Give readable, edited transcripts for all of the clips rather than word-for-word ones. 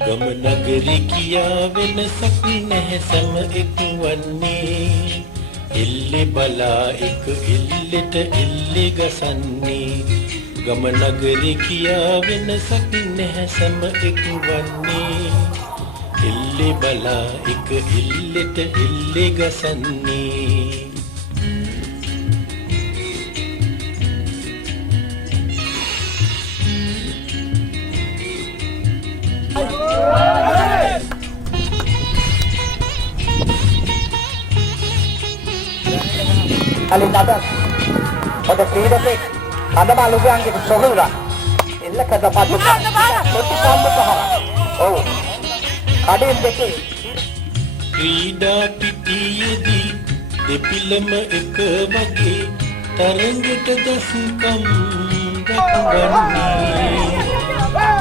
ගම නගරේ කියා වෙනසක් නැහැ සම එක් වන්නේ එල්ලේ බලා එක එල්ලෙට එල්ලේ ගසන්නේ ගම නගරේ කියා වෙනසක් නැහැ සම එක් වන්නේ එල්ලේ බලා එක එල්ලෙට එල්ලේ ගසන්නේ Alin dapat, pada tidak ada malu yang kita sohura, ini kerja padu, tapi kamu sahara. Oh, ada yang deke. ක්‍රීඩා පිටියේදී දෙපිලම එක වගේ තරඟට දස්කම් දක්වන්නේ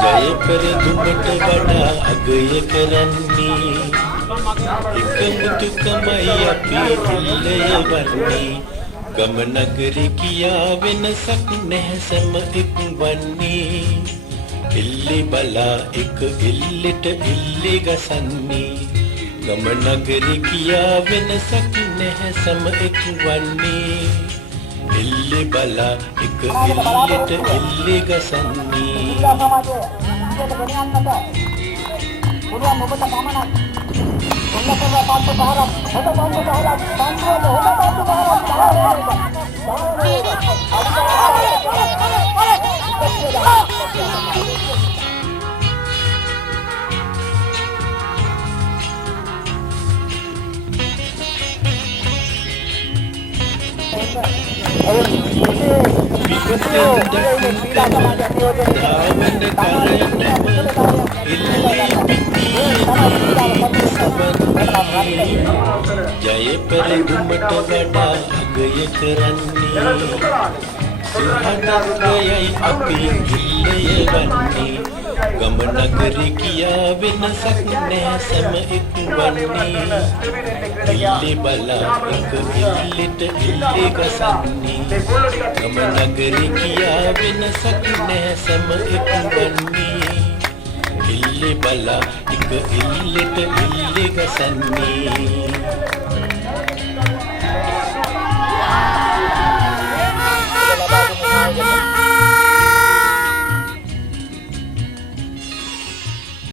ජය පෙරදුමට වඩා අගය කරන්නේ එකමුතුකමයි අපි ඉල්ලය වන්නේ ගම නගරේ කියා වෙනසක් නැහැ සම එක් වන්නේ එල්ලේ බලා එක එල්ලෙට එල්ලේ ගසන්නේ ගම නගරේ කියා වෙනසක් නැහැ සම එක් වන්නේ එල්ලේ බලා එක එල්ලෙට එල්ලේ ගසන්නේ ජය පෙරදුමට වඩා අගය කරන්නේ සුහදත්වයයි අපි ඉල්ලය වන්නේ ගම නගරේ කියා වෙනසක් නැහැ සම එක් වන්නේ එල්ලේ බලා එක එල්ලෙට එල්ලේ ගසන්නේ ගම නගරේ කියා වෙනසක් නැහැ සම එක් වන්නේ එල්ලේ බලා එක එල්ලෙට එල්ලේ ගසන්නේ